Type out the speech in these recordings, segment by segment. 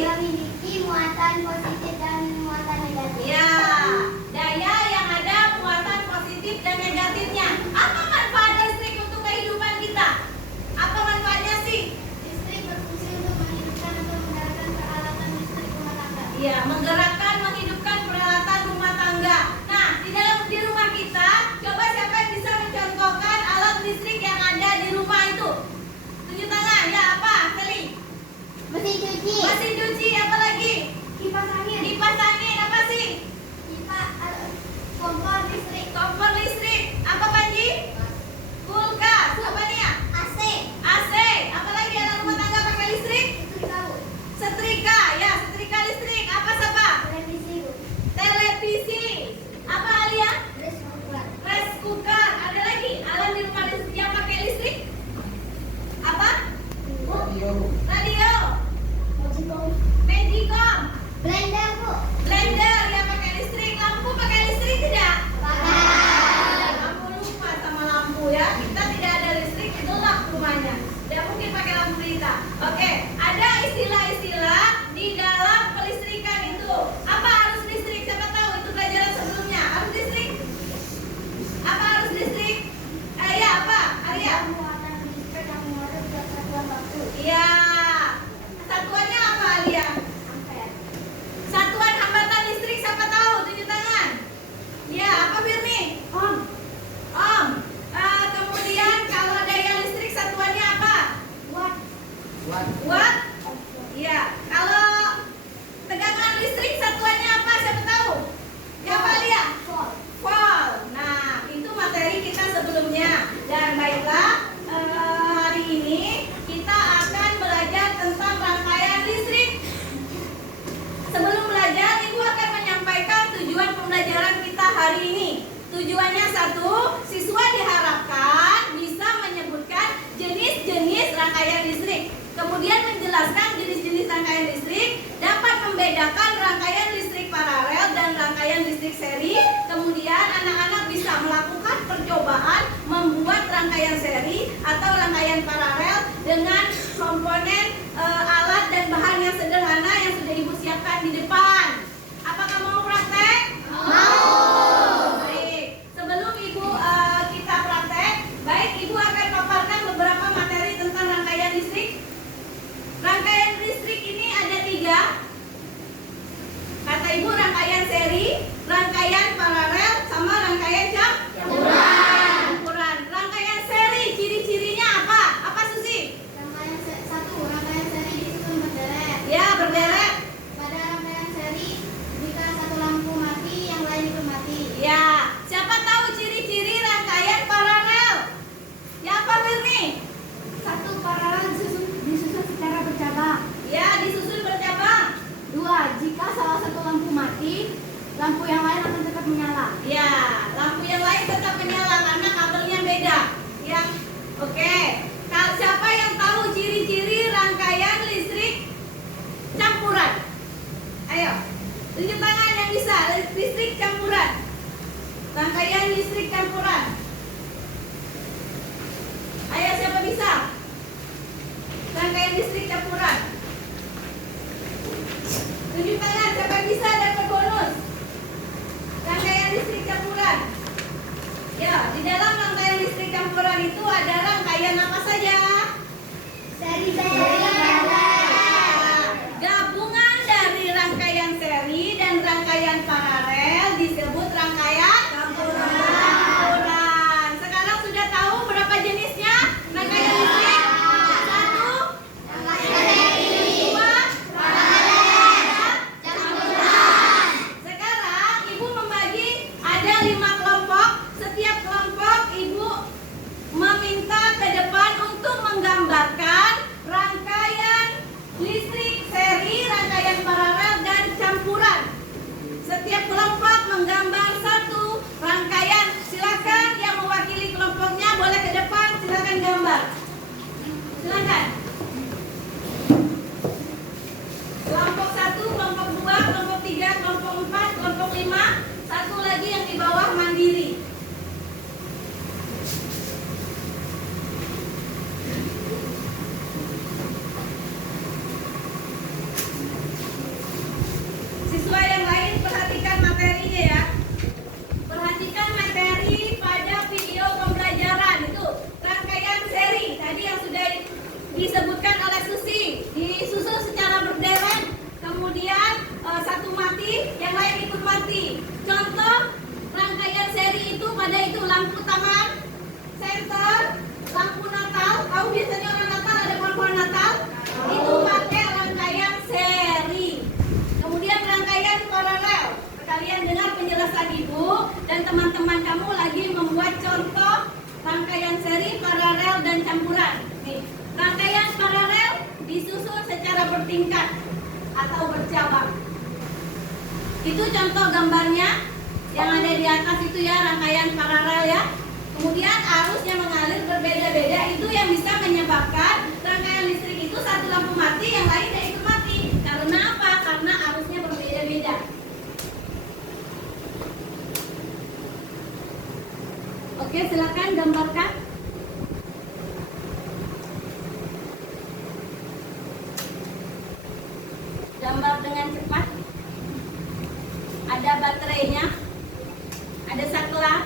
Memiliki muatan positif dan muatan negatif. Ya, daya yang ada muatan positif dan negatifnya. Apa manfaat listrik untuk kehidupan kita? Apa manfaatnya sih? Listrik berfungsi untuk menghidupkan atau menggerakkan peralatan listrik rumah tangga. Ya, menggerakkan, menghidupkan peralatan rumah tangga. Nah, di rumah kita, coba siapa yang bisa mencontohkan alat listrik yang ada di rumah itu? Tunjuk tangan. Ya, apa? Seli. Mesin cuci. Mesin cuci, apa lagi? Kipas angin. Kipas angin, apa sih? Kompor listrik. Kompor listrik. Apa Panji? Kulkas. Apa nih ya? AC. AC. Apa lagi alat rumah tangga pakai listrik? Setrika. Ya, setrika listrik. Apa Sapa? Televisi. Televisi. Apa Alia? Rice cooker. Rice cooker. Ada lagi alat di rumah listrik yang pakai listrik? Apa? Radio. Magicom. Blender, Bu. Blender yang pakai listrik. Lampu pakai listrik tidak? Pakai. Lampu lupa sama lampu ya. Kita tidak ada listrik, gelap rumahnya. Tidak mungkin pakai lampu kita. Oke, ada istilah-istilah di dalam kelistrikan itu. Apa arus listrik? Siapa tahu itu pelajaran sebelumnya. Arus listrik? Apa arus listrik? Ya apa? Arya? Muatan listrik yang mengalir ke satuan waktu. Iya. Satuannya apa Alia? Ampere. Satuan hambatan listrik siapa tahu? Tunjuk tangan. Ya, apa Firmi? Ohm. Ohm. Kemudian kalau daya listrik satuannya apa? Watt. Watt. Iya. Kalau tegangan listrik satuannya apa? Siapa tahu? Siapa Alia? Volt. Volt. Nah, itu materi kita sebelumnya. Dan baiklah, hari ini kita akan belajar tentang rangkaian listrik. Sebelum belajar, Ibu akan menyampaikan tujuan pembelajaran kita hari ini. Tujuannya satu, siswa diharapkan bisa menyebutkan jenis-jenis rangkaian listrik. Kemudian menjelaskan jenis-jenis rangkaian listrik, dapat membedakan rangkaian listrik paralel dan rangkaian listrik seri. Kemudian anak-anak bisa melakukan percobaan membuat rangkaian seri atau rangkaian paralel dengan komponen alat dan bahan yang sederhana yang sudah Ibu siapkan di depan. Apakah mau praktek? Mau. Baik. Sebelum Ibu kita praktek, baik Ibu akan paparkan beberapa materi tentang rangkaian listrik. Rangkaian listrik ini ada 3. Kata Ibu rangkaian seri, rangkaian paralel, sama rangkaian campuran. Rangkaian seri ciri-cirinya apa? Apa Susi? Rangkaian seri disusun berderet. Ya, berderet. Pada rangkaian seri, jika satu lampu mati, yang lain disebutkan oleh Susi, disusun secara berderet, kemudian satu mati, yang lain ikut mati. Contoh rangkaian seri itu pada itu lampu taman, senter, lampu Natal. Tahu biasanya orang Natal ada pohon-pohon Natal, itu pakai rangkaian seri. Kemudian rangkaian paralel. Kalian dengar penjelasan ibu dan teman-teman kamu lagi membuat contoh rangkaian seri, paralel dan campuran. Nih, rangkaian paralel disusun secara bertingkat atau bercabang. Itu contoh gambarnya yang ada di atas itu ya, rangkaian paralel ya. Kemudian arusnya mengalir berbeda-beda, itu yang bisa menyebabkan rangkaian listrik itu satu lampu mati, yang lain tidak ikut mati. Karena apa? Karena arusnya berbeda-beda. Oke, silakan gambarkan. Gambar dengan cepat. Ada baterainya, ada saklar,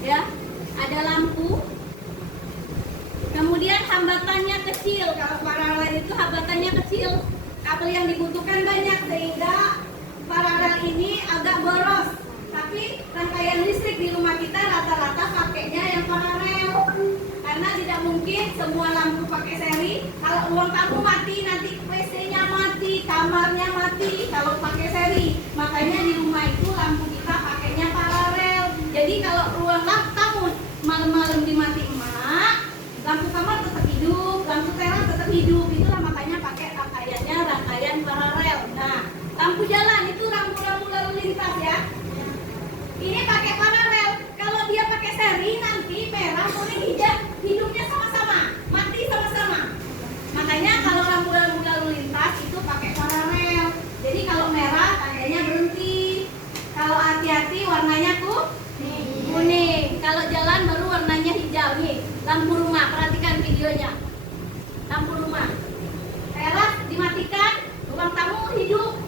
ya, ada lampu. Kemudian hambatannya kecil. Kalau paralel itu hambatannya kecil. Kabel yang dibutuhkan banyak sehingga paralel ini agak boros. Tapi rangkaian listrik di rumah kita rata-rata pakainya yang paralel. Karena tidak mungkin semua lampu pakai seri. Kalau ruang tamu mati, nanti WC-nya mati, kamarnya mati kalau pakai seri. Makanya di rumah itu lampu kita pakainya paralel. Jadi kalau ruang tamu malam-malam dimati emak, lampu kamar tetap hidup, lampu teras tetap hidup. Itulah makanya pakai rangkaiannya rangkaian paralel. Nah, lampu jalan itu rambu-rambu lalu lintas ya. Ini pakai paralel. Kalau dia pakai seri nanti merah, kuning, hijau hidupnya sama-sama, mati sama-sama. Makanya kalau lampu-lampu lalu lintas itu pakai paralel. Jadi kalau merah tandanya berhenti. Kalau hati-hati warnanya kuning. Kalau jalan baru warnanya hijau. Nih, lampu rumah, perhatikan videonya. Lampu rumah. Teras dimatikan, ruang tamu hidup.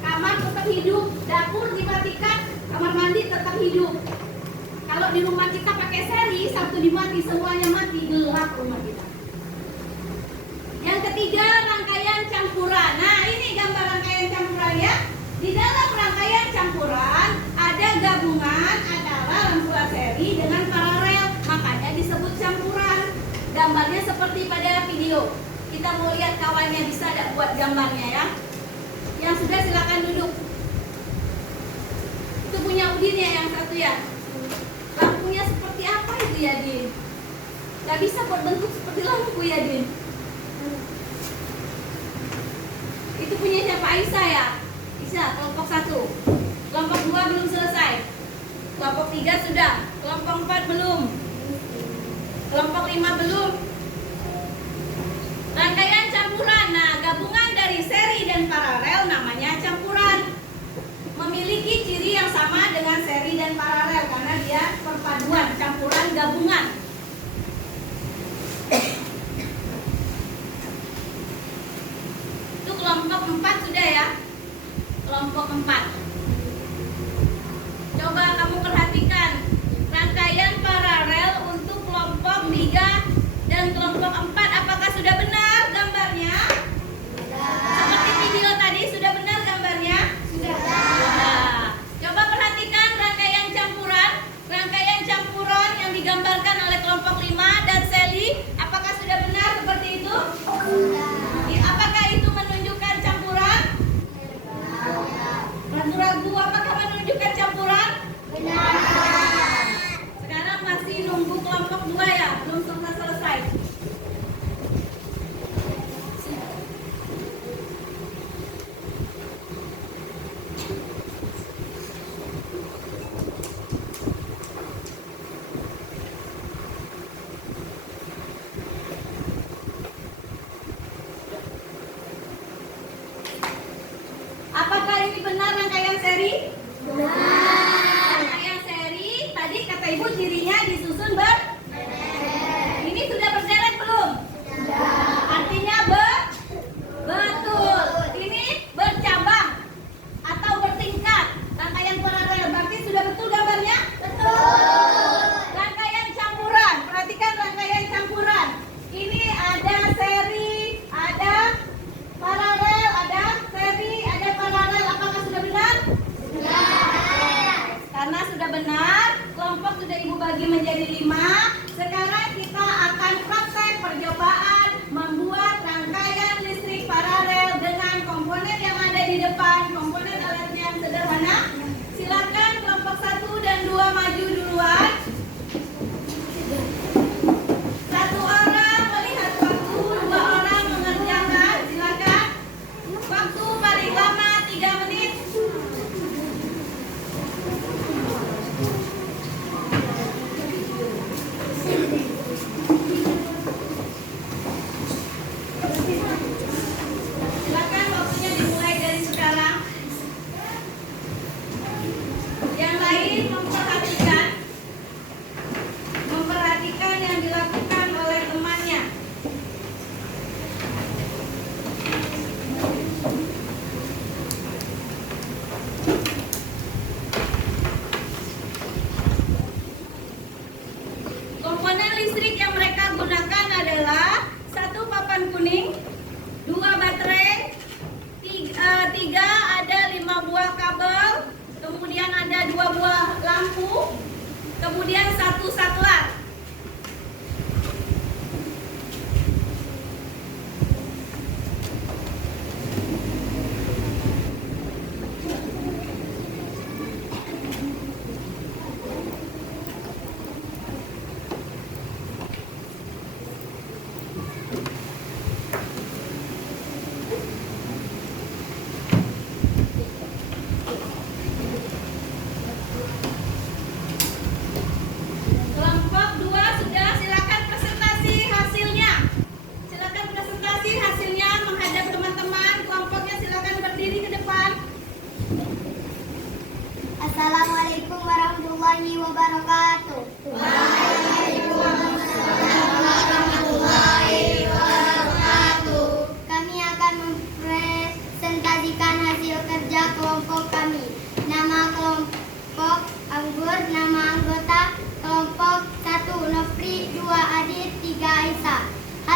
Kamar tetap hidup, dapur dimatikan, kamar mandi tetap hidup. Kalau di rumah kita pakai seri, satu dimati, semuanya mati, gelap rumah kita. Yang ketiga, rangkaian campuran. Nah, ini gambar rangkaian campuran ya. Di dalam rangkaian campuran ada gabungan antara lampu seri dengan paralel, makanya disebut campuran. Gambarnya seperti pada video. Kita mau lihat kawannya bisa tidak buat gambarnya ya. Yang sudah silakan duduk. Itu punya Udin ya yang satu ya. Lampunya seperti apa itu ya Din? Gak bisa buat bentuk seperti lampu ya Din. Itu punya siapa? Aisyah ya? Aisyah, kelompok 1. Kelompok 2 belum selesai. Kelompok 3 sudah. Kelompok 4 belum. Kelompok 5 belum. Rangkaian campuran. Nah, gabungan dari seri dan paralel namanya campuran. Memiliki ciri yang sama dengan seri dan paralel karena dia perpaduan, campuran, gabungan. Itu kelompok 4 sudah ya. Kelompok 4. Coba kamu perhatikan rangkaian paralel untuk kelompok 3 dan kelompok 4. Apakah sudah benar gambarnya? Seperti video tadi, sudah benar gambarnya? Sudah. Coba perhatikan rangkaian campuran yang digambarkan oleh kelompok 5 dan Sally. Apakah sudah benar seperti itu? Sudah. Apakah itu menunjukkan campuran?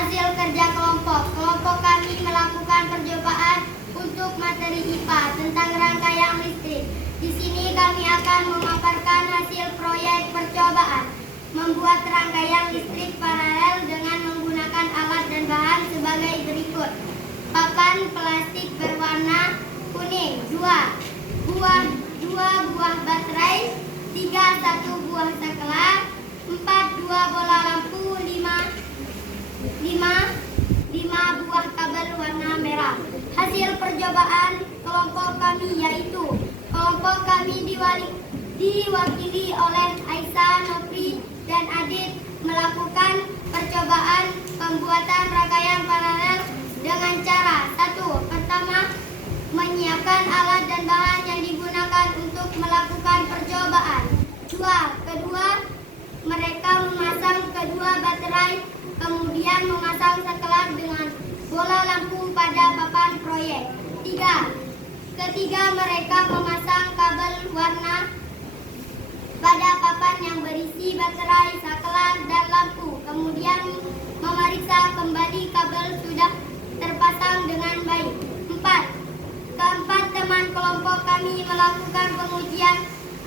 Hasil kerja kelompok. Kelompok kami melakukan percobaan untuk materi IPA tentang rangkaian listrik. Di sini kami akan memaparkan hasil proyek percobaan membuat rangkaian listrik paralel dengan menggunakan alat dan bahan sebagai berikut. Papan plastik berwarna kuning, 2 buah baterai, 3 1 buah saklar, 4 2 bola lampu, 5 buah kabel warna merah. Hasil percobaan kelompok kami yaitu kelompok kami diwakili oleh Aisyah, Nopri, dan Adit melakukan percobaan pembuatan rangkaian paralel dengan cara 1. Pertama, menyiapkan alat dan bahan yang digunakan untuk melakukan percobaan. 2. Kedua, mereka memasang kedua baterai, kemudian memasang saklar dengan bola lampu pada papan proyek. 3. Ketiga, mereka memasang kabel warna pada papan yang berisi baterai, saklar, dan lampu. Kemudian memeriksa kembali kabel sudah terpasang dengan baik. 4. Keempat, teman kelompok kami melakukan pengujian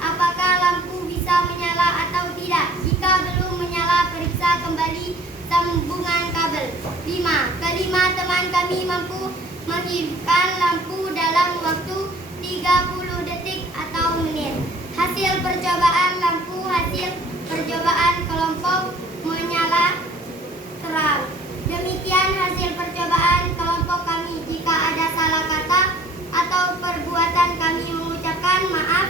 apakah lampu bisa menyala atau tidak. Jika belum menyala, periksa kembali sambungan kabel. 5. Kelima, teman kami mampu menghidupkan lampu dalam waktu 30 detik atau menit. Hasil percobaan lampu, hasil percobaan kelompok menyala terang. Demikian hasil percobaan kelompok kami. Jika ada salah kata atau perbuatan, kami mengucapkan maaf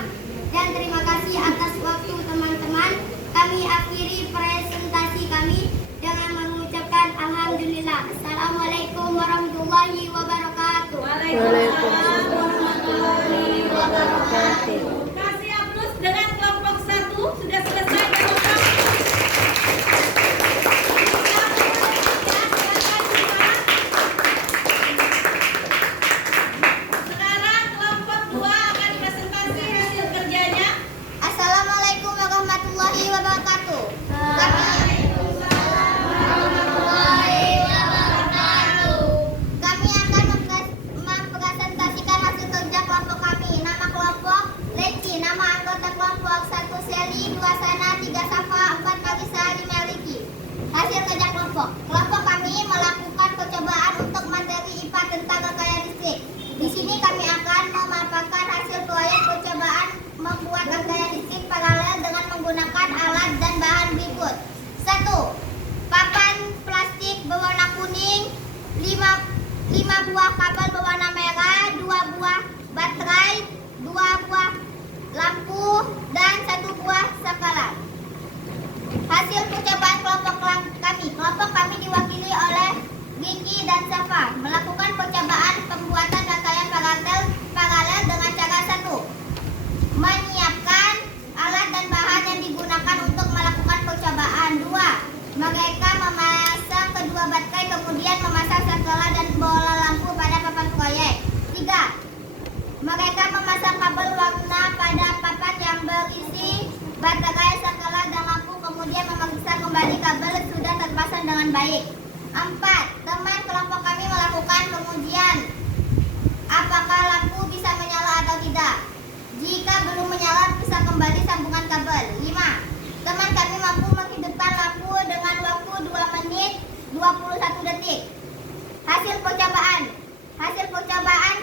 dan terima kasih atas waktu teman-teman. Kami akhiri presentasi kami dengan mengucapkan alhamdulillah. Assalamualaikum warahmatullahi wabarakatuh. Waalaikumsalam warahmatullahi wabarakatuh. Kasih aplaus dengan kelompok 1 sudah selesai kelompok. Sekarang kelompok 2 akan presentasi hasil kerjanya. Assalamualaikum warahmatullahi wabarakatuh. Kami akan mempresentasikan hasil kerja kelompok kami. Nama kelompok Leci, nama anggota kelompok 1 Seli, 2 Sana, 3 Safa, 4 Marisa, 5 Riki. Hasil kerja kelompok. Kelompok kami melakukan percobaan untuk materi IPA tentang rangkaian listrik. Di sini kami akan memaparkan hasil proyek percobaan membuat rangkaian listrik paralel dengan menggunakan alat dan bahan berikut. 1. Papan plastik berwarna kuning, 5 buah kabel berwarna merah, 2 buah baterai, 2 buah lampu, dan 1 buah saklar. Hasil percobaan kelompok kami. Kelompok kami diwakili oleh Ricky dan Safa melakukan percobaan pembuatan rangkaian paralel dengan cara 1. Menyiapkan alat dan bahan yang digunakan untuk melakukan percobaan. 2. Mereka memasang kedua baterai, kemudian memasang saklar dan bola lampu pada papan proyek. 3. Mereka memasang kabel warna pada papan yang berisi baterai, saklar, dan lampu, kemudian memeriksa kembali kabel sudah terpasang dengan baik. 4. Teman kelompok kami melakukan pengujian apakah lampu bisa menyala atau tidak. Jika belum menyala, bisa kembali sambungan kabel. 5. Teman kami mampu menghidupkan lampu dengan waktu 2 menit 21 detik. Hasil percobaan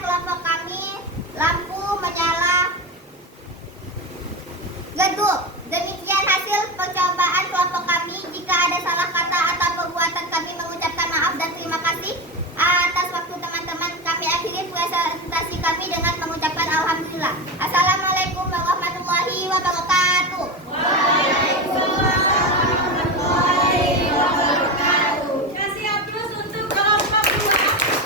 kelompok kami, lampu menyala redup. Demikian hasil percobaan kelompok kami. Jika ada salah kata atau perbuatan, kami mengucapkan maaf dan terima kasih atas waktu teman-teman. Kami akhiri presentasi kami dengan mengucapkan alhamdulillah. Assalamualaikum warahmatullahi wabarakatuh. Waalaikumsalam warahmatullahi wabarakatuh. Kasih aplaus untuk kelompok 2.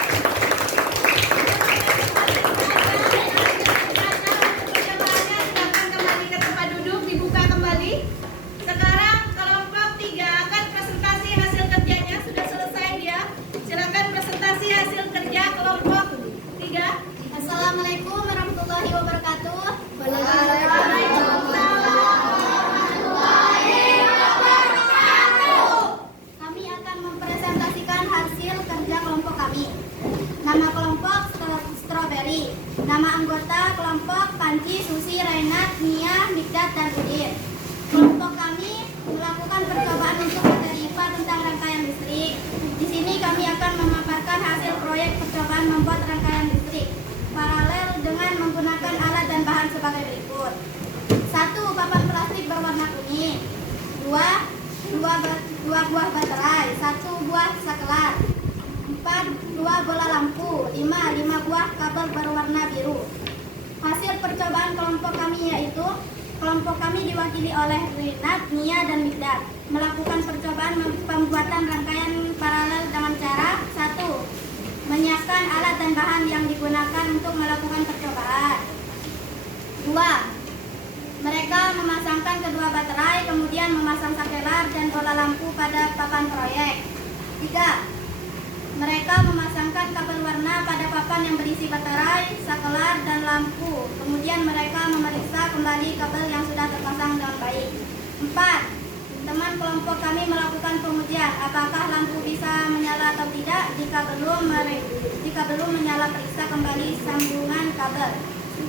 Nama anggota kelompok Panji, Susi, Renat, Nia, Mikdad, dan Udin. Kelompok kami melakukan percobaan untuk materi IPA tentang rangkaian listrik. Di sini kami akan memaparkan hasil proyek percobaan membuat rangkaian listrik paralel dengan menggunakan alat dan bahan sebagai berikut. 1. Papan plastik berwarna kuning. 2. Dua buah baterai. 1 buah sakelar. 4. 2 bola lampu. 5 buah kabel berwarna biru. Hasil percobaan kelompok kami yaitu kelompok kami diwakili oleh Renat, Nia, dan Mikdad melakukan percobaan pembuatan rangkaian paralel dengan cara 1. Menyiapkan alat dan bahan yang digunakan untuk melakukan percobaan. 2. Mereka memasangkan kedua baterai, kemudian memasang sakelar dan bola lampu pada papan proyek. 3. Mereka memasangkan kabel warna pada papan yang berisi baterai, sakelar, dan lampu. Kemudian mereka memeriksa kembali kabel yang sudah terpasang dengan baik. 4. Teman kelompok kami melakukan pengujian apakah lampu bisa menyala atau tidak. Jika belum menyala, periksa kembali sambungan kabel.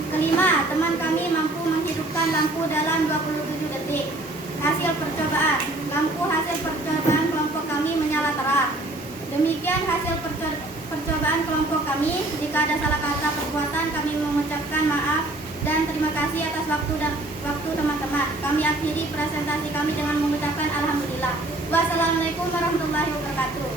Kelima, teman kami mampu menghidupkan lampu dalam 27 detik. Hasil percobaan. Lampu hasil percobaan kelompok kami menyala terang. Demikian hasil percobaan kelompok kami. Jika ada salah kata perbuatan, kami mengucapkan maaf dan terima kasih atas waktu teman-teman. Kami akhiri presentasi kami dengan mengucapkan alhamdulillah. Wassalamualaikum warahmatullahi wabarakatuh.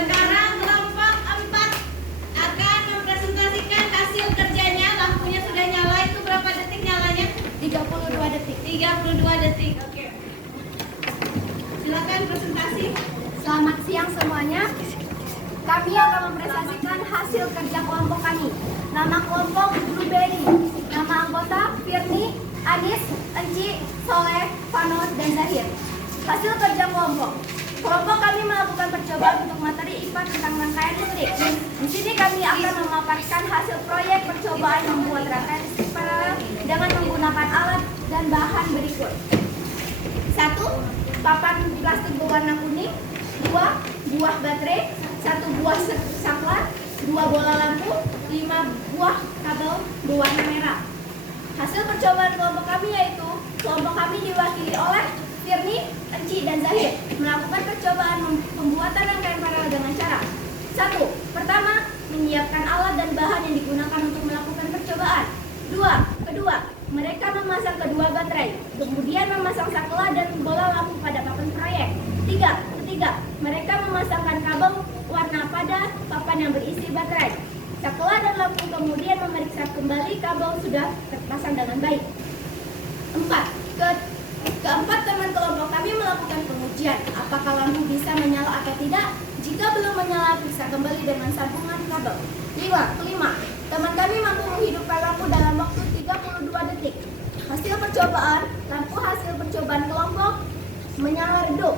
Sekarang kelompok 4 akan mempresentasikan hasil kerjanya. Lampunya sudah nyala, itu berapa detik nyalanya? 32 detik. 32 detik. Oke. Silakan presentasi. Selamat siang semuanya. Kami akan mempresentasikan hasil kerja kelompok kami. Nama kelompok Blueberry. Nama anggota Firni, Anis, Enci, Soleh, Fanos, dan Zahir. Hasil kerja kelompok. Kelompok kami melakukan percobaan untuk materi IPA tentang rangkaian listrik. Di sini kami akan memaparkan hasil proyek percobaan membuat rangkaian listrik paralel dengan menggunakan alat dan bahan berikut. 1. Papan plastik berwarna kuning. 2. Buah baterai. 1 buah saklar. 2 bola lampu. 5 buah kabel berwarna merah. Hasil percobaan kelompok kami yaitu kelompok kami diwakili oleh Firni, Enci, dan Zahir melakukan percobaan pembuatan rangkaian paralel dengan cara 1. Pertama, menyiapkan alat dan bahan yang digunakan untuk melakukan percobaan. 2. Kedua, mereka memasang kedua baterai, kemudian memasang sakelar dan bola lampu pada papan proyek. 3. Mereka memasangkan kabel warna pada papan yang berisi baterai, sakelar, dan lampu, kemudian memeriksa kembali kabel sudah terpasang dengan baik. 4. Keempat, teman kelompok kami melakukan pengujian apakah lampu bisa menyala atau tidak. Jika belum menyala, periksa kembali dengan sambungan kabel. 5. Teman kami mampu menghidupkan lampu dalam waktu 32 detik. Hasil percobaan, lampu hasil percobaan kelompok menyala redup.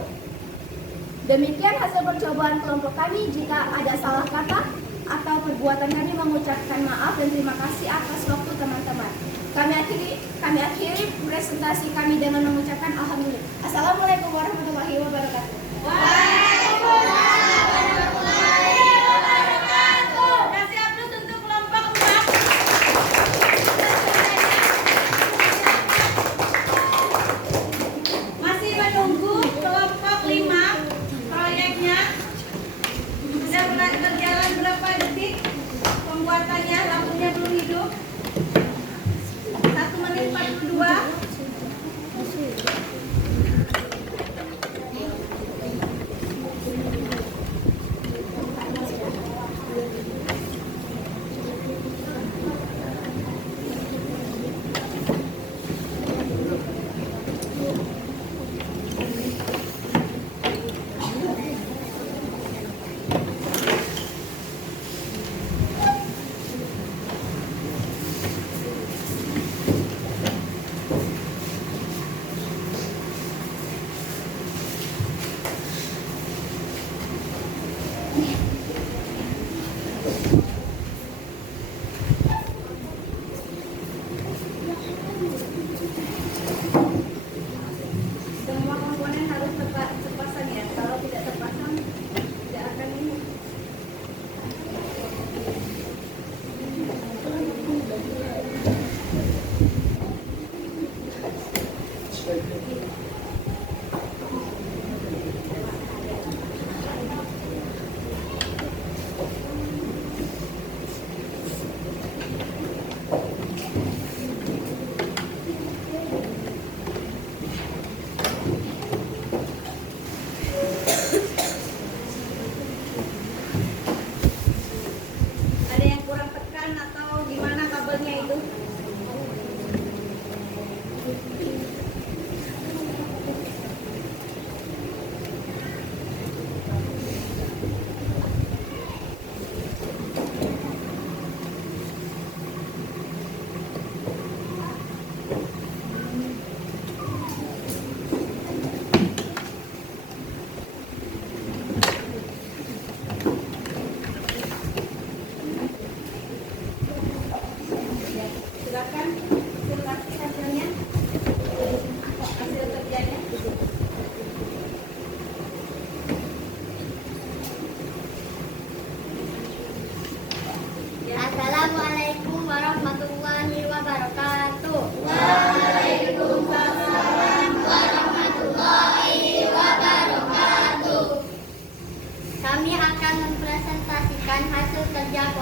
Demikian hasil percobaan kelompok kami. Jika ada salah kata atau perbuatan, kami mengucapkan maaf dan terima kasih atas waktu teman-teman. Kami akhiri presentasi kami dengan mengucapkan alhamdulillah. Assalamualaikum warahmatullahi wabarakatuh. Waalaikumsalam warahmatullahi wabarakatuh. Kasih aplaus untuk kelompok 4. Masih menunggu kelompok 5. Proyeknya sudah berjalan berapa detik pembuatannya, lampunya belum hidup. 1 menit 42.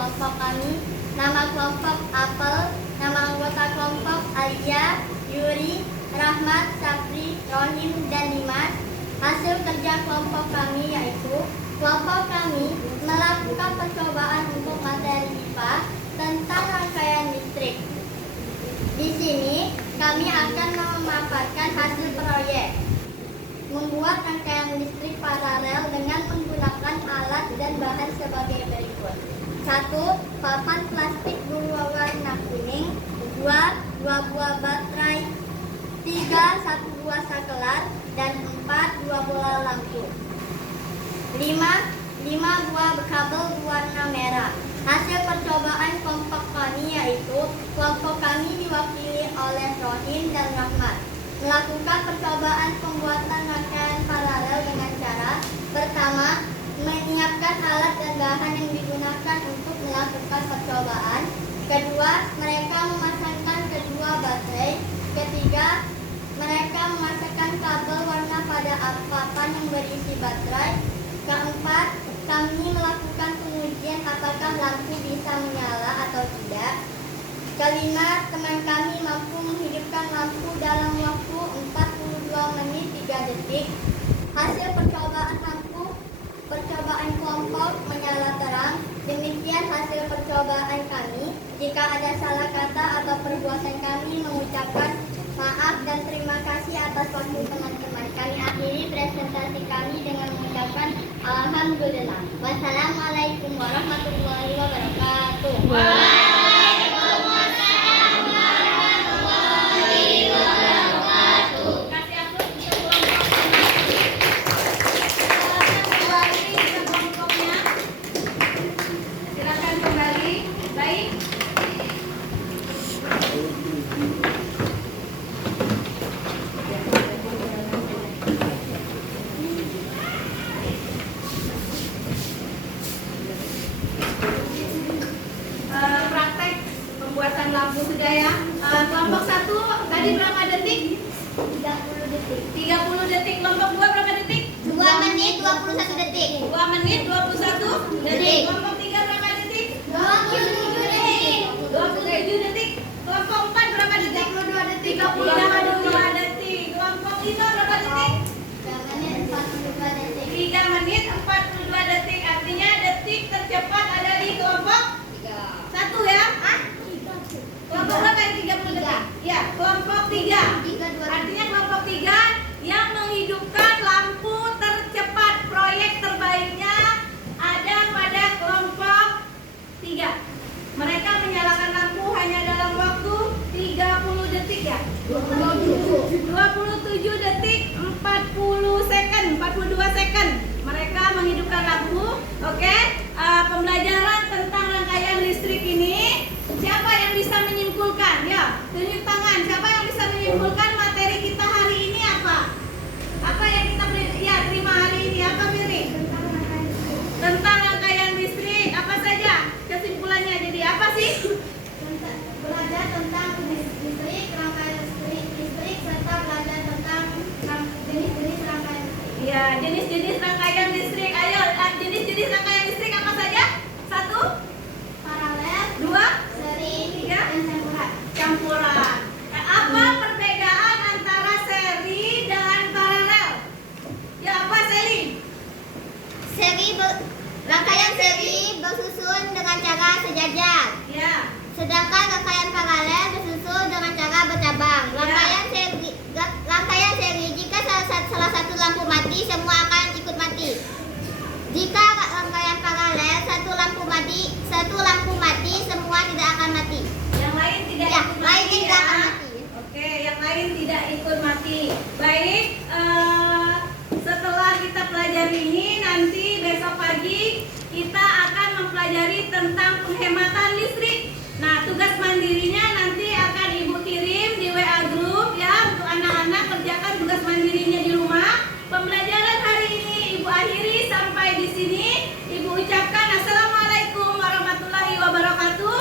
kelompok kami, nama kelompok Apel, nama anggota kelompok Alia, Yuri, Rahmat, Sapri, Rohim, dan Dimas. Hasil kerja kelompok kami yaitu kelompok kami melakukan percobaan untuk materi IPA tentang rangkaian listrik. Di sini kami akan memaparkan hasil proyek membuat rangkaian listrik paralel dengan menggunakan alat dan bahan sebagai berikut. 1. Papan plastik berwarna kuning. 2. 2 buah baterai. 3. 1 buah sakelar. Dan 4. 2 bola lampu. 5. 5 buah kabel berwarna merah. Hasil percobaan kelompok kami yaitu kelompok kami diwakili oleh Rohim dan Rahmat melakukan percobaan pembuatan rangkaian paralel dengan cara pertama, menyiapkan alat dan bahan yang digunakan untuk melakukan percobaan. Kedua, mereka memasangkan kedua baterai. Ketiga, mereka memasangkan kabel warna pada papan yang berisi baterai. Keempat, kami melakukan pengujian apakah lampu bisa menyala atau tidak. Kelima, teman kami mampu menghidupkan lampu dalam waktu 42 menit 3 detik. Hasil percobaan kelompok menyala terang. Demikian hasil percobaan kami. Jika ada salah kata atau perbuatan kami, mengucapkan maaf dan terima kasih atas waktu teman-teman. Kami akhiri presentasi kami dengan mengucapkan alhamdulillah. Wassalamualaikum warahmatullahi wabarakatuh. Pembuatan lampu sudah ya. Kelompok 1 tadi berapa detik? 30 detik. 30 detik. Kelompok 2 berapa detik? 2 menit 21 detik. 2 menit 21 detik. Kelompok 3 berapa detik? 27 detik. 27 detik. Kelompok 4 berapa detik? 32 detik. 32 detik. Kelompok 5 berapa detik? 3 menit 42 detik. 3 menit 42 detik. Artinya detik tercepat ada di kelompok 1 ya? Kelompok berapa yang 30 detik? Ya, kelompok 3. Artinya kelompok 3 yang menghidupkan lampu tercepat. Proyek terbaiknya ada pada kelompok 3. Mereka menyalakan lampu hanya dalam waktu 30 detik ya? 27 detik 40 second, 42 second. Mereka menghidupkan lampu. Oke, pembelajaran tentang rangkaian listrik ini, siapa yang bisa menyimpulkan? Ya, tunjuk tangan. Siapa yang bisa menyimpulkan materi kita hari ini apa? Apa yang kita terima hari ini? Apa, Miri? Tentang rangkaian listrik. Apa saja kesimpulannya? Jadi apa sih? Belajar tentang listrik, rangkaian listrik, serta belajar tentang jenis-jenis rangkaian listrik. Ya, jenis-jenis rangkaian listrik. Ayo, jenis-jenis rangkaian listrik apa saja? 1, Paralel, 2, seri, 3, dan campuran. campuran. Apa perbedaan antara seri dan paralel? Ya, apa seri? Rangkaian seri bersusun dengan cara sejajar. Ya. Sedangkan rangkaian paralel bersusun dengan cara bercabang. Rangkaian seri jika salah satu lampu mati, semua akan ikut mati. Jika rangkaian paralel satu lampu mati, semua tidak akan mati. Yang lain tidak Ya, ikut lain mati tidak ya. akan mati. Oke, yang lain tidak ikut mati. Baik, setelah kita pelajari ini, nanti besok pagi kita akan mempelajari tentang penghematan listrik. Nah, tugas mandirinya nanti akan Ibu kirim di WA group ya, untuk anak-anak kerjakan tugas mandirinya di rumah. Pembelajaran hari ini Ibu akhiri sampai di sini. Ibu ucapkan assalamualaikum warahmatullahi wabarakatuh.